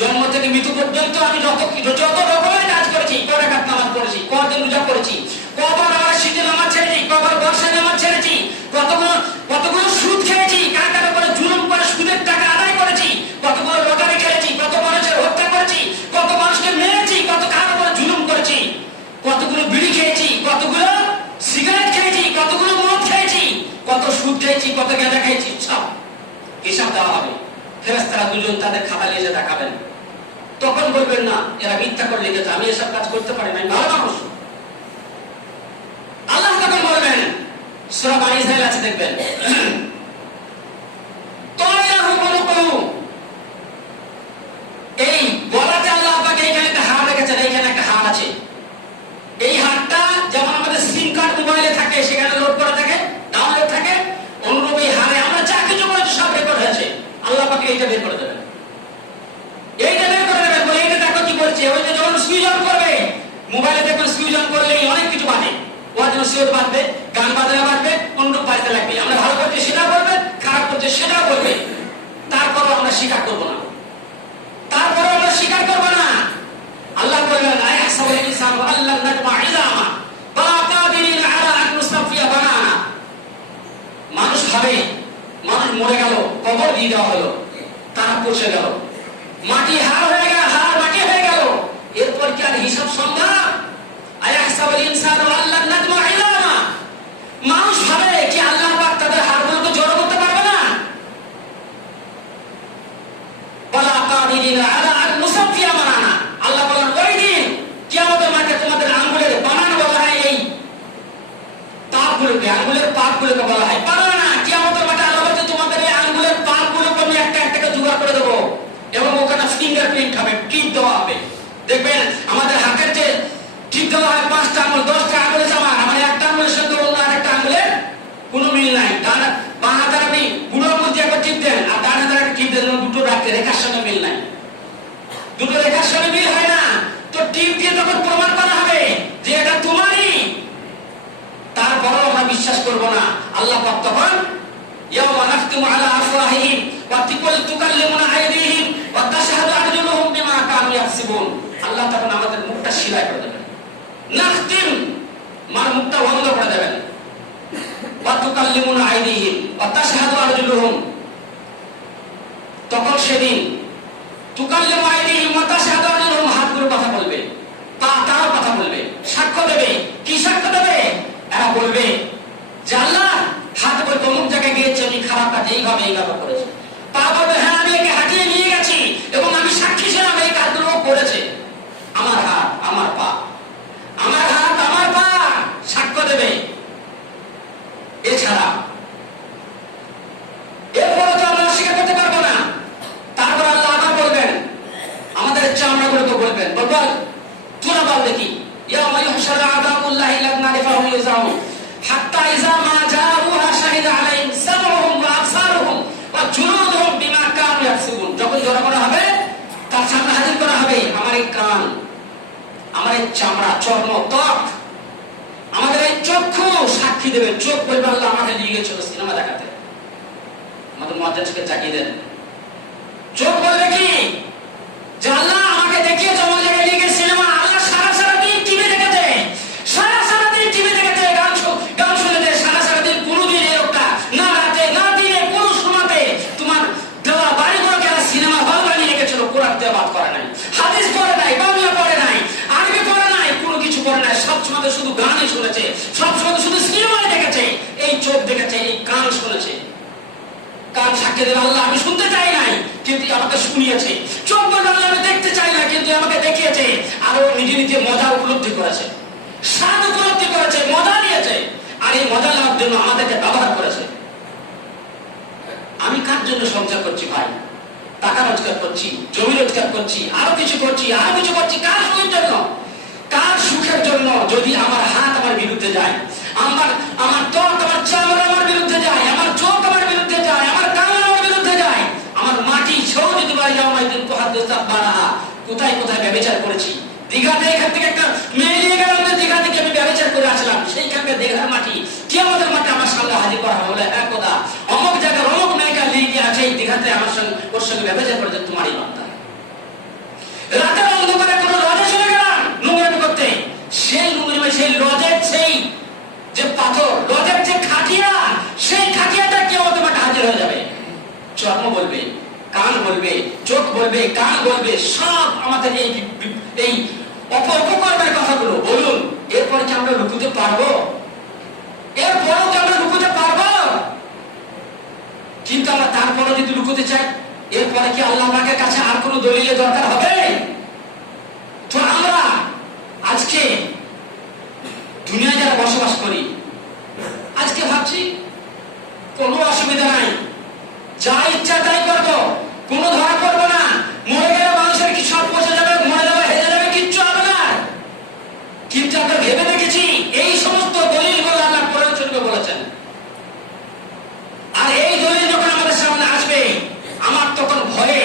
জন্ম থেকে মৃত্যু পর্যন্ত আমি যত রকমের কাজ করেছি, ক রাকাত নামাজ পড়েছি, কতদিন রোজা করেছি, কবার আমার শীতে নামাজ ছেড়েছি, কবার বর্ষায় নামাজ ছেড়েছি, কতগুলো সুদ খেয়েছি, কার কার উপরে জুলুম করে সুদের টাকা আদায় করেছি, কতগুলো লটারি খেলেছি, কত মানুষের হত্যা করেছি, কত মানুষকে মেরেছি, কত কার উপরে জুলুম করেছি, কতগুলো বিড়ি খেয়েছি, কতগুলো সিগারেট খেয়েছি, কতগুলো মদ খেয়েছি, কত সুদ খেয়েছি, কত গাঁজা খেয়েছি, সব হিসাব দেওয়া হবে। ফেরেশতারা দুজন তাদের খাতা নিয়ে এসে দেখাবেন। তখন বলবেন না এরা মিথ্যা করে লিখেছে, আমি এসব কাজ করতে পারি না, আমি ভালো মানুষ। আল্লাহ তখন বলবেন, সূরা বানী ইসরাঈল আছে দেখবেন, এই গলাতে আল্লাহ পাক এইখানে একটা হাড় রেখেছেন, এইখানে একটা হাড় আছে। এই হাড়টা যেমন আমাদের সিম কার্ড মোবাইলে থাকে, সেখানে লোড করা থাকে, ডাউনলোড থাকে, অনুরূপ এই হাড়ে আমরা যা কিছু করেছি সব রেকর্ড হয়েছে। আল্লাহ পাক এইটা বের করে দেবেন, এইটা বের করে দেবেন, বলে এইটা দেখো কি বলছে। ওই যে যখন সুইচ অন করবে মোবাইলে, দেখবেন সুইচ অন করলেই অনেক কিছু বাজে, ওর জন্য সুইচ বাজবে, গান বাজনা বাজবে, অনুরূপ বাজতে লাগবে। আমরা ভালো করছি সেটা বলবে, খারাপ করছে সেটা বলবে। তারপরও আমরা স্বীকার করবো না, তারপরও আমরা স্বীকার করবো না। আল্লাহ বললেন আয়াহসাবুল ইনসানু আল্লান নাজমা ইযামা বালা কাদিরিন আলা আন নুসাফিয়া বানানা। মানুষ ভাবে মানুষ মরে গেল, কবর দিয়ে দেওয়া হলো, তারা পচে গেল, মাটি হাড় হয়ে গেল, হাড় মাটি হয়ে গেল, এরপর কি আর হিসাব সম্ভব? আয়াহসাবুল ইনসানু আল্লান নাজমা ইযামা। মানুষ ভাবে কি আল্লাহ পাক তাদের হাড়গুলোকে জড়ো করতে পারবে না? বালা কাদিরিন আলা আন নুসাফিয়া বানানা। আল্লাহ বলেন ওই দিন কিয়ামতের মাঠে তোমাদের আঙ্গুলের বানানো বলা হয়, এই তাপগুলোকে, আঙ্গুলের পাতগুলোকে বলা হয় বানানা। কিয়ামতের মাঠে আল্লাহ বলছে তোমাদের এই আঙ্গুলের পাতগুলোকে আমি একটা একটা জোগাড় করে দেবো, এবং ওখানে ফিঙ্গারপ্রিন্ট হবে, টিপ দেওয়া হবে। দেখবেন আমাদের হাতের যে টিপ দেওয়া হয় 5টা আঙ্গুল 10টা আঙ্গুলে জামা, মানে একটা আঙ্গুলের সঙ্গে অন্য আরেকটা আঙ্গুলের কোনো মিল নাই। বাঁ হাতের আপনি বুড়ো আঙ্গুল দিয়ে একটা টিপ দেন, আর ডান হাতের একটা টিপ দেন, দুটো রাখতে রেখার সঙ্গে মিল নাই, দুটো রেখার সঙ্গে মিল হয় না। তো টিপ দিয়ে তখন প্রমাণ করা হবে যে এটা তোমারই, তারপরও আমরা বিশ্বাস করব না। আল্লাহ পাক তখন ইয়াওমা নাখতিমু আলা আফওয়াহিহিম ওয়া তুকাল্লিমুনা আইদিহিম ওয়া তাশহাদু আরজুলুহুম বিমা কানু ইয়াকসিবুন। আল্লাহ তখন আমাদের মুখটা সিলাই করে দেবেন, নাখতিম মানে মুখটা বন্ধ করে দেবেন, ওয়া তুকাল্লিমুনা আইদিহিম ওয়া তাশহাদু আরজুলুহুম। তখন সেদিন তুকাল্লিমু আইদিহিম ওয়া তাশহাদু আরজুলুহুম, হাতগুলো কথা বলবে, তারাও কথা বলবে, সাক্ষ্য দেবে। কি সাক্ষ্য দেবে? এরা বলবে যে আল্লাহ হাত বলবে অমুক জায়গায় গিয়েছে, আমি খারাপ কাজ এইভাবে এইভাবে করেছি। পা বলবে হ্যাঁ আমি একে হাঁটিয়ে নিয়ে গেছি এবং আমি সাক্ষী ছিলাম এই কাজগুলো করেছে। আমার হাত আমার পা, আমার হাত আমার পা সাক্ষ্য দেবে। এছাড়া এরপরও তো আমরা অস্বীকার করতে পারবো না। তারপর আল্লাহ আবার বলবেন, আমাদের চামড়াগুলোকে বলবেন, বলবেন তোরা বল দেখি ইয়াওমা ইউহশারু আদাবুল্লাহি ইলা নারি ফাহুম ইউজাউন হাত্তা ইযা মা জাউহা শাহিদা আলাইহিম সামউহুম ওয়া আবসারুহুম ওয়া জুলুদুহুম বিমা কানু ইয়াকসিবুন। যখন জড়ো করা হবে, তার সামনে হাজির করা হবে আমার এই কান, আমার এই চামড়া, চর্ম, ত্বক, আমাদের এই চক্ষু সাক্ষী দেবে। চোখ বলবে আল্লাহ আমাকে নিয়ে গেছিল সিনেমা দেখাতে, আমাদের মুয়াজ্জিনকে জাগিয়ে দেন। চোখ বলবে কি যে আল্লাহ আমাকে দেখিয়ে জমা জায়গায় নিয়ে গেছে সিনেমা। আল্লাহ সারা দিন টিভি দেখেছে, সারা দিন টিভি দেখেছে, গান শুনেছে, সারা দিন কোনোদিন এরকমটা না রাতে না দিনে কোনো সময়তে তোমার দেওয়া বাড়িগুলো কেন সিনেমা হল বানিয়ে রেখেছিল। কোরআন তেলাওয়াত করে নাই, হাদিস পড়ে নাই, বাংলা পড়ে নাই, আরবি পড়ে নাই, কোনো কিছু পড়ে নাই, সব সময় শুধু গানই শুনে সাক্ষী দেবে, আল্লাহ আমি শুনতে চাই নাই কিন্তু আমাকে শুনিয়েছে, চোখ বলবে আল্লাহ আমি দেখতে চাই না কিন্তু আমাকে দেখিয়েছে। আর ও নিজে নিজে মজা উপলব্ধি করেছে, স্বাদ উপলব্ধি করেছে, মজা নিয়েছে, আর এই মজা নেওয়ার জন্য আমাদেরকে ব্যবহার করেছে। আমি কার জন্য সংসার করছি ভাই? টাকা রোজগার করছি, জমি রোজগার করছি, আরো কিছু করছি, আরো কিছু করছি, কার সুখের জন্য? কার সুখের জন্য? যদি আমার হাত আমার বিরুদ্ধে যায়, আমার ত্বক আমার চামড়া আমার বিরুদ্ধে যায়, আমার চোখ আমার বিরুদ্ধে যায়, আমার কান আমার বিরুদ্ধে যায়, আমার মাটি ছেও যদি পারে যাও মাইদিন কোথায় কোথায় ব্যবচার করেছি। দীঘাতে এখান থেকে একটা মেয়ে নিয়ে গেলাম, দীঘা থেকে আমি ব্যবচার করে আসলাম, সেইখানকে দীঘার মাটি কিয়ামতের মাঠে আমার সামনে হাজির করা হবে, হ্যাঁ খোদা অমুক জায়গার অমুক মেয়েকে নিয়ে গিয়ে আছে দীঘাতে আমার সঙ্গে, ওর সঙ্গে ব্যবচার করেছে তোমারই বান্দা। রাতের অন্ধকারে কোনো লজে চলে গেলাম নোংরামি করতে, সেই নোংরামি সেই লজের সেই যে পাথর, লজের যে খাটিয়া, সেই খাটিয়াটা কিয়ামতের মাঠে হাজির হয়ে যাবে। চর্ম বলবে, কান বলবে, চোখ বলবে, কান বলবে, সব আমাদের এই অপকর্মের কথাগুলো। বলুন এরপরে কি আমরা লুকুতে পারবো? এরপরেও কি আমরা লুকুতে পারবো? কিন্তু আমরা তারপরে যদি লুকুতে চাই, এরপরে কি আল্লাহ পাকের কাছে আর কোনো দলিলের দরকার হবে? তো আমরা আজকে দুনিয়ায় যারা বসবাস করি, আজকে ভাবছি কোনো অসুবিধা নাই, যা ইচ্ছা তাই করবো, কোনো ধরা পড়বো না, মরে গেলে মানুষের কি সব পচে যাবে, মরে যাবে, হেরে যাবে, কিচ্ছু হবে না। কিন্তু আমরা ভেবে দেখেছি এই সমস্ত দলিলগুলো আল্লাহ কোরআন শরীফে বলেছেন, আর এই দলিল যখন আমাদের সামনে আসবে আমার তখন ভয়ে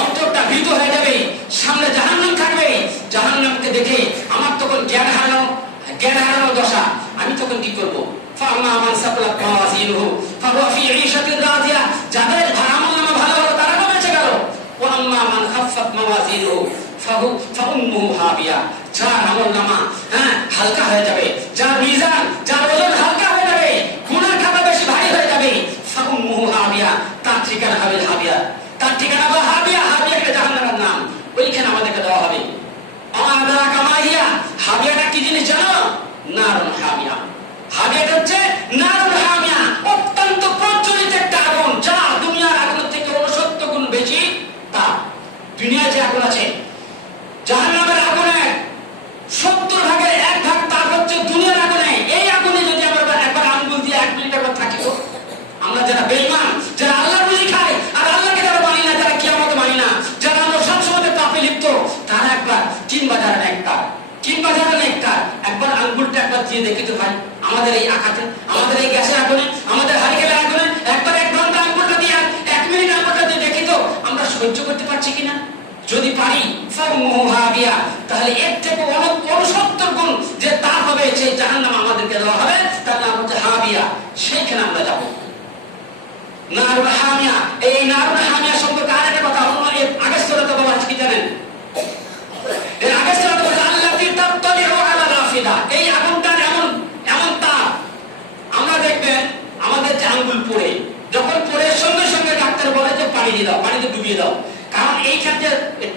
অন্তরটা ভীত হয়ে যাবে, সামনে জাহান্নাম থাকবে, জাহান্নামকে দেখে আমার তখন জ্ঞান হারানো দশা। আমি তখন কি করবো? যাদের আমলনামা ভালো হলো তারা তো বেঁচে গেল, যার আমলনামা হালকা হয়ে যাবে, যার মিজান, যার ওজন হালকা হয়ে যাবে, গুনার খাতা বেশি ভারী হয়ে যাবে, তার ঠিকানা হবে হাবিয়া, তার ঠিকানা হবে হাবিয়া। হাবিয়া একটা জাহান্নামের নাম, ওইখানে আমাদেরকে দেওয়া হবে। হাবিয়াটা কি জিনিস জানো? নারুন হামিয়া। হাবিয়াটা হচ্ছে নারুন হামিয়া, অত্যন্ত প্রজ্বলিত একটা আগুন, যা দুনিয়ার আগুন থেকে 69 গুণ বেশি তাপ। দুনিয়ায় যে আগুন আছে, জাহান্নামের আগুনে 70 ভাগের 1 ভাগ তাপ হচ্ছে দুনিয়ার আগুনে। এই আগুনে যদি আমরা একবার আঙ্গুল দিয়ে 1 মিনিট একবার থাকি, তো আমরা যারা বেঈমান, যারা আল্লাহ বুঝি খাই আর আল্লাহকে যারা মানি না, যারা কিয়ামতে মানি না, যারা আমরা সবসময় পাপে লিপ্ত, তারা একবার কিংবা যারা একবার আঙ্গুলটা একবার দিয়ে দেখি তো ভাই, আমাদের এই আঘাতে, আমাদের এই গ্যাসের আগুনে, আমাদের হারিকেলের আগুনে একবার 1 ঘন্টা আঙ্গুলটা দিয়ে 1 মিনিট আঙ্গুলটা দিয়ে দেখি তো আমরা সহ্য করতে পারছি কিনা। যদি পারি তাহলে এর থেকে 69 গুণ যে তাপ হবে, সেই জাহান্নাম আমাদেরকে দেওয়া হবে, তার নাম হচ্ছে হাবিয়া। সেইখানে আমরা যাব। নারুল হামিয়া, এই নারুল হামিয়া সম্পর্কে আর একটা কথা আগের সূরাতে বলা আছে, কি জানেন? এর আগের সূরাতে বলা আল্লাতী তাত্তালিউ আলা রাফিদা। এই আগুনটা এমন তাপ, আমরা দেখবেন আমাদের যে আঙ্গুল পড়ে, যখন পড়ে সঙ্গে সঙ্গে ডাক্তার বলে যে পানি দিয়ে দাও, পানিতে ডুবিয়ে দাও, কারণ এই ক্ষেত্রে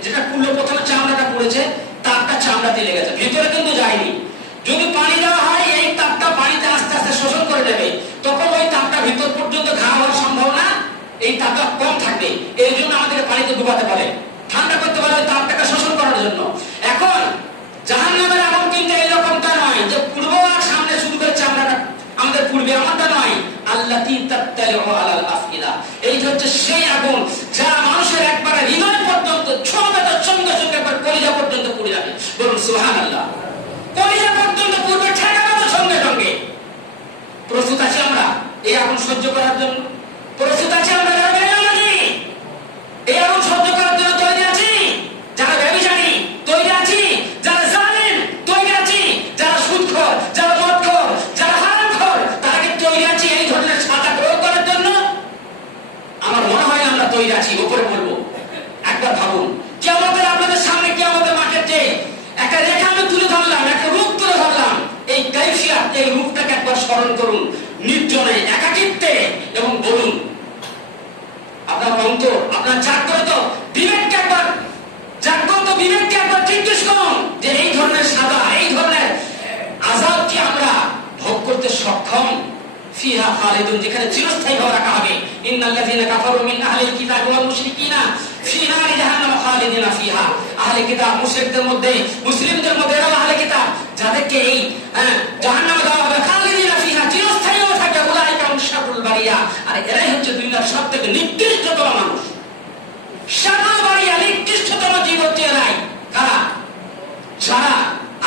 যেটা পুরো প্রথমে চামড়াটা পড়েছে, তাপটা চামড়াতে লেগেছে, ভিতরে কিন্তু যায়নি। যদি পানি দেওয়া হয়, এই তাপটা পানিতে আস্তে আস্তে শোষণ করে নেবে, তখন ওই তাপটা ভিতর পর্যন্ত ঘা হওয়ার সম্ভাবনা, এই তাপটা কম থাকবে। এই জন্য আমাদেরকে পানিতে ডুবাতে পারে, ঠান্ডা করতে পারে, তাপটাকে শোষণ করার জন্য। এখন জাহান্নামের আগুন কিন্তু এইরকমটা নয় যে পূর্ব আর সামনে শুরু করে চামড়াটা আমাদের পূর্বে, আমারটা নয়। আল্লাতী তাত্তালিউ আলাল আফইদা, এই হচ্ছে সেই আগুন যা মানুষের একবারে হৃদয় পর্যন্ত ছোঁবে, তার সঙ্গে সঙ্গে একবার কলিজা পর্যন্ত পুড়ে যাবে। বলুন সুবহানাল্লাহ। কলিজা পর্যন্ত পুড়বে, ঠেকাবে তো সঙ্গে সঙ্গে। প্রস্তুত আছি আমরা এই আগুন সহ্য করার জন্য? প্রস্তুত আছি আমরা যারা বেঈমানি, এই আগুন সহ্য করার জন্য তৈরি আছি? যারা ব্যভিচারী তৈরি আছি, যারা জালিম তৈরি আছি, যারা সুদখোর, যারা মদখোর, যারা হারামখোর, তারা কি তৈরি আছি এই ধরনের সাজা প্রয়োগ করার জন্য? আমার মনে হয় আমরা তৈরি আছি। উপরে বলবো, একবার ভাবুন, কিয়ামতের আপনাদের সামনে কিয়ামতের মাঠের যে একটা রেখা আমি তুলে ধরলাম, একটা রূপ তুলে ধরলাম, এই কাইফিয়াত, এই রূপটাকে একবার স্মরণ করুন নির্জনে, একাকিত্বে, এবং বলুন আপনার অন্তর, আপনার জাগ্রত বিবেককে একবার জিজ্ঞেস করুন যে এই ধরনের সাজা, এই ধরনের আযাব কি আমরা ভোগ করতে সক্ষম? ফিহা খালিদুন, যেখানে চিরস্থায়ীভাবে রাখা হবে। ইন্নাল্লাযীনা কাফারু মিন আহলিল কিতাবি ওয়াল মুশরিকিনা ফি নারি জাহান্নাম খালিদিনা ফিহা। আহলে কিতাব মুশরিকদের মধ্যে, মুসলিমদের মধ্যে এরা আহলে কিতাব, যাদেরকে এই জাহান্নামে দেওয়া হবে খালিদিনা ফিহা, চিরস্থায়ীভাবে থাকবে। উলাইকা হুম শাররুল বারিয়া, আর এরাই হচ্ছে দুনিয়ার সবথেকে নিকৃষ্টতম মানুষ। শাররুল বারিয়া, নিকৃষ্টতম জীব হচ্ছে এরাই। কারা? যারা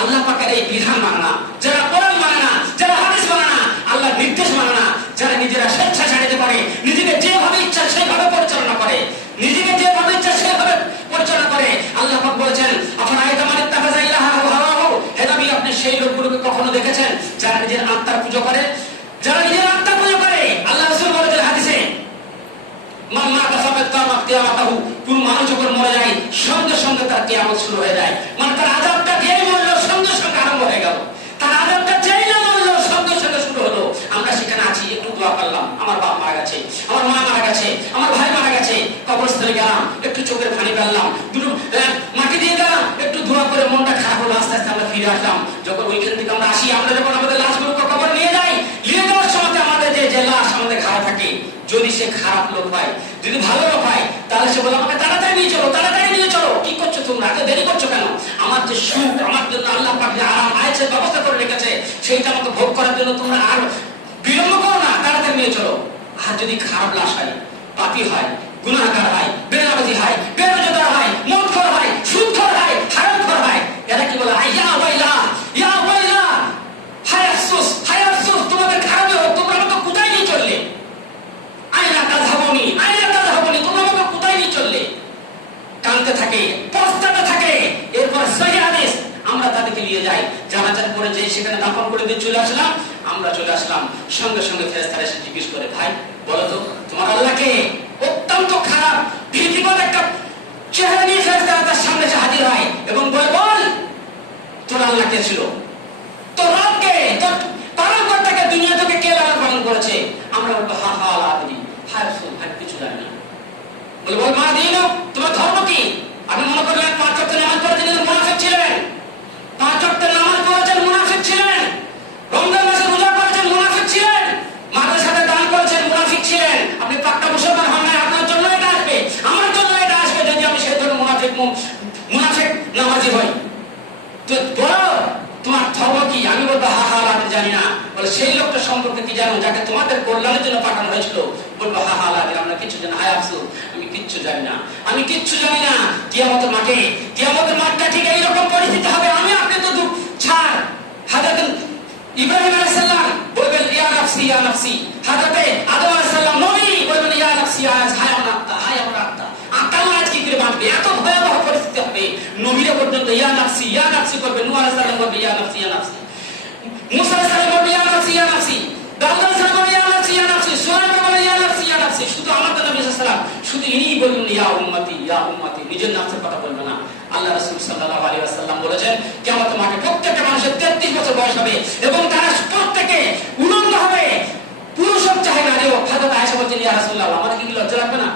আল্লাহ পাকের এই বিধান মানে না, যারা কোরআন মানে না, যারা হাদিস মানে না, আল্লাহর নির্দেশ মানে না, যারা নিজেরা স্বেচ্ছাচারিতা করে, নিজেকে যেভাবে ইচ্ছা সেইভাবে পরিচালনা করে, নিজেকে যেভাবে ইচ্ছা সেভাবে পরিচালনা করে। আল্লাহ পাক বলেছেন, আফারাআইতা মান ইত্তাখাযা ইলাহাহু হাওয়াহু, হে নবী আপনি সেই লোকগুলোকে কখনো দেখেছেন যারা নিজের আত্মার পুজো করে? যারা নিজের আত্মার পুজো করে, আল্লাহ রাসূল বলেছেন হাদিসে, মান মাতা ফাকাদ কামাত কিয়ামাতাহু, কোন মানুষ যখন মরে যায় সঙ্গে সঙ্গে তার কিয়ামত শুরু হয়ে যায়। মানে তার আযাবটা যেই মরলো সঙ্গে সঙ্গে আরম্ভ হয়ে গেল, তার আযাবটা যেই না মরলো সঙ্গে সঙ্গে শুরু হলো। আমরা সেখানে আছি, একটু দোয়া করলাম, আমার বাপ মারা গেছে, আমার মা মারা গেছে, আমার ভাই মারা গেছে, কবরস্থানে গেলাম, একটু চোখের পানি ফেললাম, দুটো মাটি দিয়ে গেলাম, একটু দোয়া করে মনটা খারাপ হলো, আস্তে আস্তে আমরা ফিরে আসলাম। যখন ওইখান থেকে আমরা আসি, আমরা যখন আমাদের লাশগুলোকে কবর নিয়ে যাই, নিয়ে যাওয়ার সময় আমাদের যে লাশ আমাদের ঘাড়ে থাকে, যদি সে খারাপ লোক হয়, যদি ভালো লোক হয়, তাহলে সে বলে আমাকে তাড়াতাড়ি নিয়ে চলো, তাড়াতাড়ি নিয়ে চলো। কি করছো তোমরা, এত দেরি করছো কেন? আমার যে সুখ, আমার জন্য আল্লাহ পাক যে আরাম আয়েশের ব্যবস্থা করে রেখেছে, সেইটা আমাকে ভোগ করার জন্য তোমরা আর বিলম্ব করো না, তাড়াতাড়ি নিয়ে চলো। আর যদি খারাপ লাশ হয়, পাপী হয়, গুনাহগার হয়, বেনামাজি হয়, বেরোজগার হয়, মদখোর হয়, সুদখোর হয়, হারামখোর হয়, এরা কি বলে, ইয়া ওয়াইলা, ইয়া ওয়াইলা, হায় আফসোস, হায় আফসোস, তোমাদের খারাপ হোক, তোমরা আমাকে কোথায় নিয়ে চললে? আইনা তাযহাবুনি, আইনা তাযহাবুনি, তোমরা আমাকে কোথায় নিয়ে চললে? কাঁদতে থাকে, পস্তাতে থাকে। এরপর সহিহ হাদিস, আমরা তাদেরকে নিয়ে যাই, জানাজা করে যে সেখানে দাফন করে দিয়ে চলে আসলাম। আমরা চলে আসলাম, সঙ্গে সঙ্গে ফেরেশতারা এসে জিজ্ঞেস করে, ভাই বলো তো তোমার আল্লাহকে? অত্যন্ত খারাপ ভীতিকর একটা চেহারা নিয়ে ফেরেশতারা তার সামনে এসে হাজির হয় এবং বলে, বল তোর আল্লাহ কে ছিল? তোর রবকে, তোর পালনকর্তাকে, দুনিয়া থেকে কে লালন পালন করেছে? আমরা বলবো হা হা আলাদি, হায় রাসূল, ভাই কিছু জানি না। বলে, বল মা দিন, তোমার ধর্ম কি? আপনি মনে করলেন 5 ওয়াক্ত নামাজ পড়ে তিনি মুনাফিক ছিলেন, 5 ওয়াক্ত নামাজ পড়েছেন মুনাফিক ছিলেন, রমজান মাসে রোজা করেছেন মুনাফিক ছিলেন, মাদ্রাসাতে দান করেছেন মুনাফিক ছিলেন। আপনি পাক্কা মুসলমান হন না, আপনার জন্য এটা আসবে, আমার জন্য এটা আসবে যদি আমি সেই ধরনের মুনাফিক নামাজি হই। তো বলো তোমার ধর্ম কি? আমি বলবো হা হা আলাদি, জানি না। বলে, সেই লোকটা সম্পর্কে কি জানো যাকে তোমাদের কল্যাণের জন্য পাঠানো হয়েছিল? বলবো হা হা আলাদি, আমরা কিছু জানি, হায় আফসোস, আমি কিচ্ছু জানি না, আমি কিচ্ছু জানি না। কিয়ামতের মাঠে, কিয়ামতের মাঠটা ঠিক এইরকম পরিস্থিতি হবে, আমি আপনি তো ছাড়। হযরত ইব্রাহিম আলাইহিস সালাম বলবেন ইয়া নাফসি ইয়া নাফসি, হযরত আদম আলাইহিস সালাম নবী বলবেন ইয়া নাফসি ইয়া নাফসি, হায় আমার আত্মা, হায় আমার আত্মা। আত্মা আজ কি করে বাঁচবে? এত ভয়াবহ পরিস্থিতি হবে, নবীরা পর্যন্ত ইয়া নাফসি করবে। নূহ আলাইহিস সালাম বলবে ইয়া নাফসি ইয়া নাফসি, মুসা আলাইহিস সালাম বলবে ইয়া নাফসি ইয়া নাফসি, দাউদ আলাইহিস সালাম বলবে ইয়া নাফসি ইয়া নাফসি, সুলাইমান বলবে ইয়া নাফসি ইয়া নাফসি। শুধু আমার নবী সাল্লাল্লাহু আলাইহি ওয়াসাল্লাম শুধু ইনিই বলবেন ইয়া উম্মতি ইয়া উম্মতি, নিজের নফসের কথা বলবে না। আল্লাহ রাসূল সাল্লাল্লাহু আলাইহি ওয়াসাল্লাম বলেছেন, কিয়ামতের মাঠে প্রত্যেকটা মানুষের 33 বছর বয়স হবে এবং তারা প্রত্যেকে উলঙ্গ হবে, পুরুষ হোক চাহে নারী হোক। হযরত আয়েশা বলছেন, ইয়া রাসূলুল্লাহ, আমাদের কি লজ্জা লাগবে না?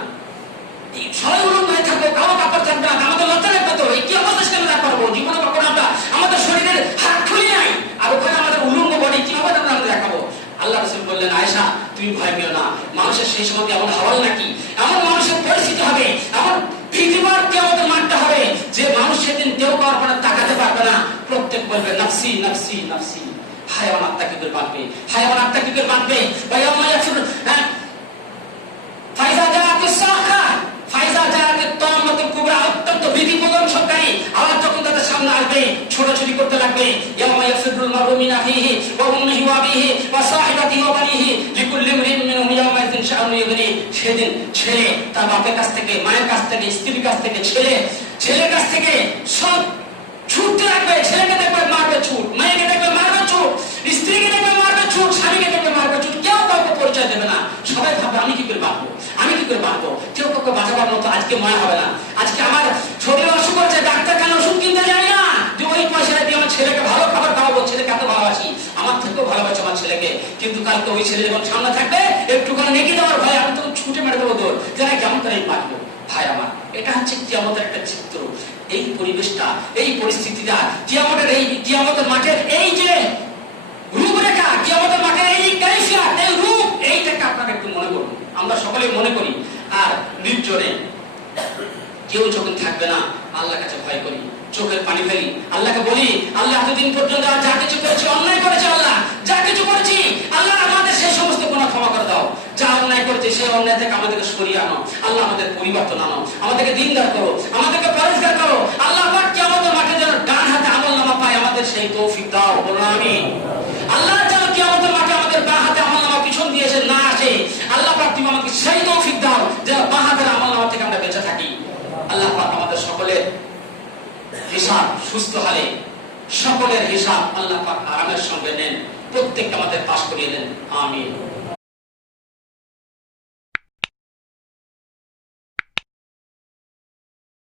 সবাই উলঙ্গ হয়ে থাকবো, কালো কাপড় থাকবে না, আমাদের লজ্জা লাগবে তো? এই কি অবস্থা কেন না করবো? জীবনে কখনো আমরা আমাদের শরীরের হাত খুলি নাই, আর ওখানে আমাদের উলঙ্গ বডি কিভাবে আমরা দেখাবো? আল্লাহ রাসূল বললেন, আয়েশা তুমি ভয় পেও না, মানুষের সেই সময় এমন হাওয়াল নাকি, এমন মানুষের পরিস্থিতি হবে, এমন পৃথিবীর কিয়ামতের মাঠটা হবে যে মানুষ সেদিন কেউ কারোর উপর তাকাতে পারবে না, প্রত্যেক বলবে নাফসি নাফসি নাফসি। হায় আমার আত্মা কি করে বাঁচবে, হায় আমার আত্মা কি করে বাঁচবে? ওয়ায়াউমা ইয়াফির ফাইজা জাআতিস সাখা ফাইজা জাআতিত তামাতুল কুবরা, অত্যন্ত ভীতিপ্রদন সরকারি আওয়াজ যখন তাদের সামনে আসবে, ছোটাছুটি করতে লাগবে। ইয়াউমা ইয়াফিরুল মারউ মিন আখিহি ওয়া উম্মিহি ওয়া আবিহি ওয়া সাহিবাতিহি ওয়া বানিহি লিকুল্লি ইমরিন মিনহুম ইয়াউমা ইযিন শাআনু ইগনি। সেদিন ছেলে তার বাপের কাছ থেকে, মায়ের কাছ থেকে, স্ত্রীর কাছ থেকে, ছেলের কাছ থেকে সব ছুটতে লাগবে। ছেলেকে দেখবে মারবে ছুট, মেয়েকে দেখবে মারবে ছুট, স্ত্রীকে দেখবে মারবে ছুট, স্বামীকে দেখবে মারবে ছুট। কেউ কাউকে পরিচয় দেবে না, সবাই ভাববে আমি কি করে বাঁচবো, আমি কি করে বাঁচবো। কেউ কাউকে বাঁচাবার মতো আজকে মনে হবে না। আজকে আমার শরীরে অসুখ হচ্ছে, ডাক্তার কেন ওষুধ কিনতে যাই না, যে ওই পয়সাটা দিয়ে আমার ছেলেকে ভালো খাবার খাওয়াবো। ছেলেকে এত ভালোবাসি, আমার থেকেও ভালোবাসি আমার ছেলেকে, কিন্তু কালকে ওই ছেলে যখন সামনে থাকবে একটুখানি নেকি দেওয়ার ভয় আমি তখন ছুটে মেরে দেবো দৌড়, যেন কেমন করে বাঁচবো। ভাই আমার, এটা হচ্ছে কিয়ামতের একটা চিত্র। এই পরিবেশটা, এই পরিস্থিতিটা, কিয়ামতের মাঠের এই যে রূপ রূপরেখা, কিয়ামতের মাঠের এই কাইফিয়াত, এই রূপ, এইটাকে আপনারা একটু মনে করুন। আমরা সকলে মনে করি। আর নির্জনে কেউ যখন থাকবে না, আল্লাহর কাছে ভয় করি, চোখের পানি ফেলি, আল্লাহকে বলি, আল্লাহ এতদিন পর্যন্ত যা কিছু করেছি, অন্যায় করেছি, আল্লাহ যা কিছু করেছি, আল্লাহ আমাদের সেই সমস্ত গুনাহ ক্ষমা করে দাও। যা অন্যায় করেছি সেই অন্যায় থেকে আমাদেরকে সরিয়ে আনো, আল্লাহ আমাদের পরিবর্তন আনো, আমাদেরকে দিনদার করো, আমাদেরকে পরিষ্কার করো। আল্লাহ পাক কিয়ামতের মাঠে যেন ডান হাতে আমলনামা পায়, আমাদের সেই তৌফিক দাও, বলুন আমিন। আল্লাহ যেন কিয়ামতের মাঠে আমাদের বাঁ হাতে আমলনামা পিছন দিয়ে এসে না আসে, আল্লাহ পাক তুমি আমাকে সেই তৌফিক দাও যেন বাঁ হাতের আমলনামা থেকে আমরা বেঁচে থাকি। আল্লাহ পাক আমাদের সকলের হিসাব সুস্থ হালে, সকলের হিসাব আল্লাহ পাক আরামের সঙ্গে নেন, প্রত্যেককে আমাদের পাশ করিয়ে দেন, আমিন।